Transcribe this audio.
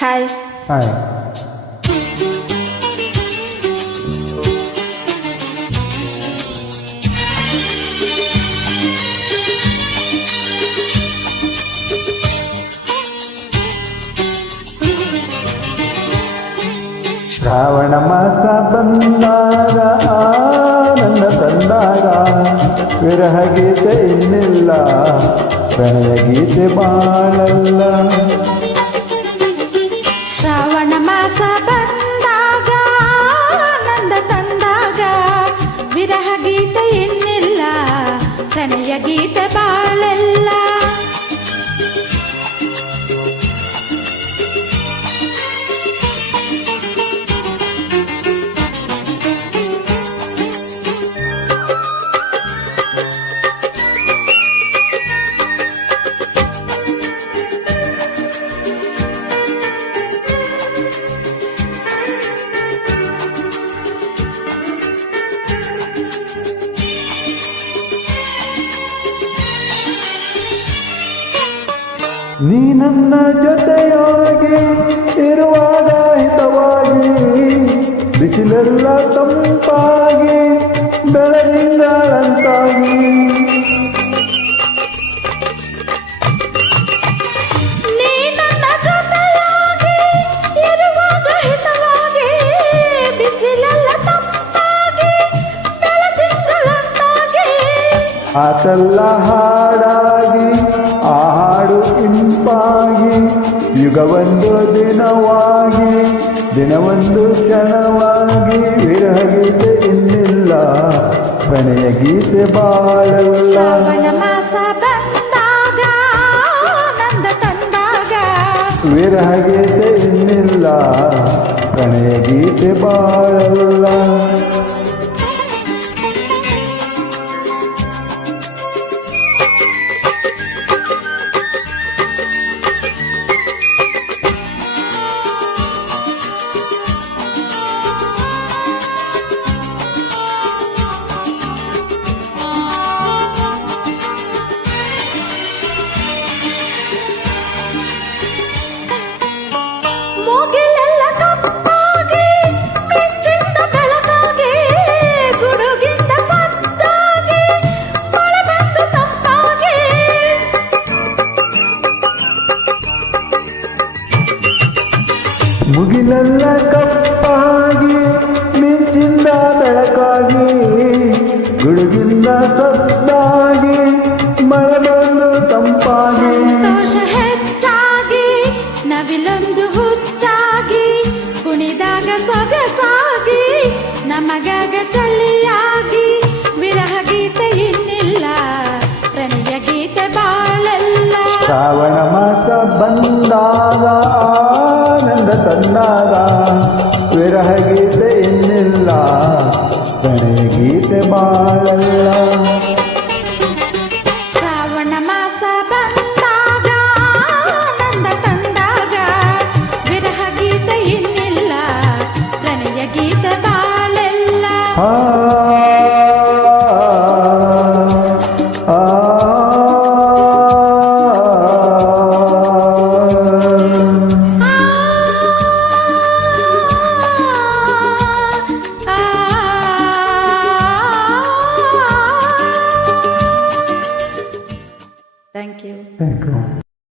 Hi. Hi. Shravana ಮಾಸ ಬಂದಾಗ ಆನಂದ ತಂದಾಗ ವಿರಹ ಗೀತೆ ಇನ್ನಿಲ್ಲ, ಪ್ರಣಯ ಗೀತೆ ಬಾಳಲ್ಲ. ಶ್ರಾವಣ ಮಾಸ ಬಂದಾಗ ಆನಂದ ತಂದಾಗ ವಿರಹ ಗೀತೆ ಇನ್ನಿಲ್ಲ, ಪ್ರಣಯ ಗೀತೆ ಬಾಳಲ್ಲ. ನೀ ನನ್ನ ಜೊತೆಯಾಗಿ ಇರುವಾಗ ಹಿತವಾಗಿ, ಬಿಸಿಲೆಲ್ಲ ತಂಪಾಗಿ ಬೆಳದಿಂಗಳಂತಾಗಿ. ನೀ ನನ್ನ ಜೊತೆಯಾಗಿ ಇರುವಾಗ ಹಿತವಾಗಿ, ಬಿಸಿಲೆಲ್ಲ ತಂಪಾಗಿ ಬೆಳದಿಂಗಳಂತಾಗಿ. ಆತಲ್ಲ ಹಾಡಾಗಿ ಆ ಹಾಡು ಇಂಪಾಗಿ, ಯುಗವೊಂದು ದಿನವಾಗಿ ದಿನವೊಂದು ಕ್ಷಣವಾಗಿ. ವಿರಹ ಗೀತೆ ಇನ್ನಿಲ್ಲ, ಪ್ರಣಯ ಗೀತೆ ಬಾಳಲ್ಲ. ಶ್ರಾವಣ ಮಾಸ ಬಂದಾಗ ಆನಂದ ತಂದಾಗ ವಿರಹ ಗೀತೆ ಇನ್ನಿಲ್ಲ, ಪ್ರಣಯ ಗೀತೆ ಬಾಳಲ್ಲ. ಮೂಗಿಲೆಲ್ಲ ಕಪ್ಪಾಗಿ ಮಿಂಚಿಂದ ಬೆಳಕಾಗಿ, ಗುಡುಗಿಂದ ಸದ್ದಾಗಿ ಮಳೆ ಬಂದು ತಂಪಾಗಿ. ಮುಗಿಲೆಲ್ಲ ಕಪ್ಪಾಗಿ ಮಿಂಚಿಂದ ಬೆಳಕಾಗಿ, ಗುಡುಗಿಂದ ಸದ್ದಾಗಿ ಮಳೆ ಬಂದು ತಂಪಾಗಿ. ಸಂತೋಷ ಹೆಚ್ಚಾಗಿ ನವಿಲೊಂದು ಹುಚ್ಚಾಗಿ, ಕುಣಿದಾಗ ಸೊಗಸಾಗಿ ನಮಗಾಗ ಚಳಿಯಾಗಿ. ವಿರಹ ಗೀತೆ ಇನ್ನಿಲ್ಲ, ಪ್ರಣಯ ಗೀತೆ ಬಾಳಲ್ಲ. ಶ್ರಾವಣ ಮಾಸ ಬಂದಾಗ ಆನಂದ ತಂದಾಗ ವಿರಹ ಗೀತೆ ಇನ್ನಿಲ್ಲ, ಪ್ರಣಯ ಗೀತೆ ಬಾಳಲ್ಲ.